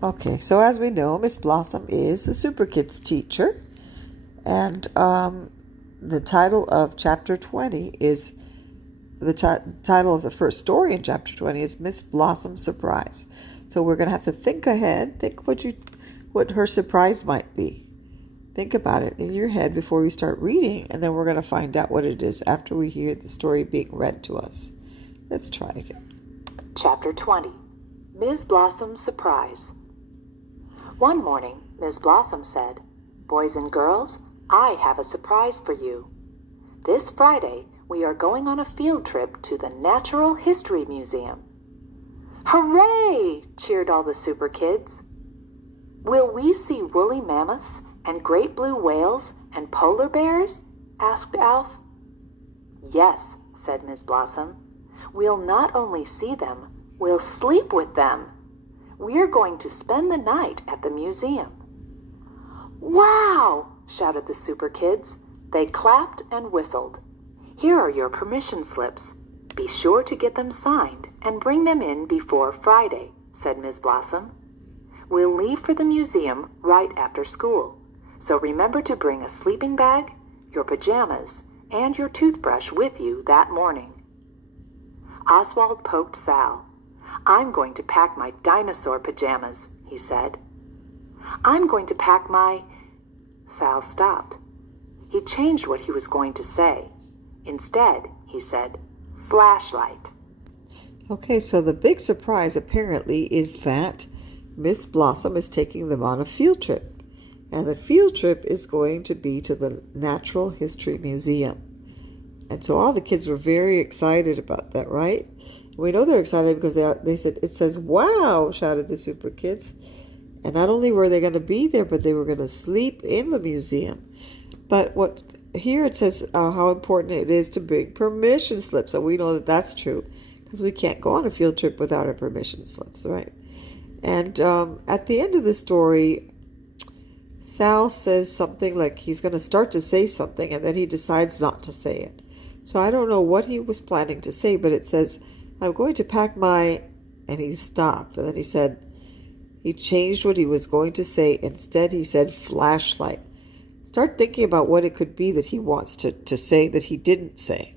Okay, so as we know, Miss Blossom is the Super Kids teacher, and the title of chapter 20 is the title of the first story in chapter 20 is Miss Blossom's Surprise. So we're going to have to think ahead, think what her surprise might be. Think about it in your head before we start reading, and then we're going to find out what it is after we hear the story being read to us. Let's try again. Chapter 20, Ms. Blossom's Surprise. One morning, Ms. Blossom said, "Boys and girls, I have a surprise for you. This Friday, we are going on a field trip to the Natural History Museum." "Hooray!" cheered all the Super Kids. "Will we see woolly mammoths and great blue whales and polar bears?" asked Alf. "Yes," said Ms. Blossom. "We'll not only see them, we'll sleep with them. We're going to spend the night at the museum." "Wow!" shouted the Super Kids. They clapped and whistled. "Here are your permission slips. Be sure to get them signed and bring them in before Friday," said Ms. Blossom. "We'll leave for the museum right after school, so remember to bring a sleeping bag, your pajamas, and your toothbrush with you that morning." Oswald poked Sal. "I'm going to pack my dinosaur pajamas," he said. "I'm going to pack my—" Sal stopped. He changed what he was going to say. Instead, he said, "flashlight." Okay, so the big surprise apparently is that Miss Blossom is taking them on a field trip. And the field trip is going to be to the Natural History Museum. And so all the kids were very excited about that, right? We know they're excited because they said, "It says, wow," shouted the Super Kids. And not only were they going to be there, but they were going to sleep in the museum. But here it says how important it is to bring permission slips. So we know that that's true because we can't go on a field trip without our permission slips, right? And at the end of the story, Sal says something like he's going to start to say something, and then he decides not to say it. So I don't know what he was planning to say, but it says, "I'm going to pack my," and he stopped. And then he changed what he was going to say. Instead, he said flashlight. Start thinking about what it could be that he wants to say that he didn't say.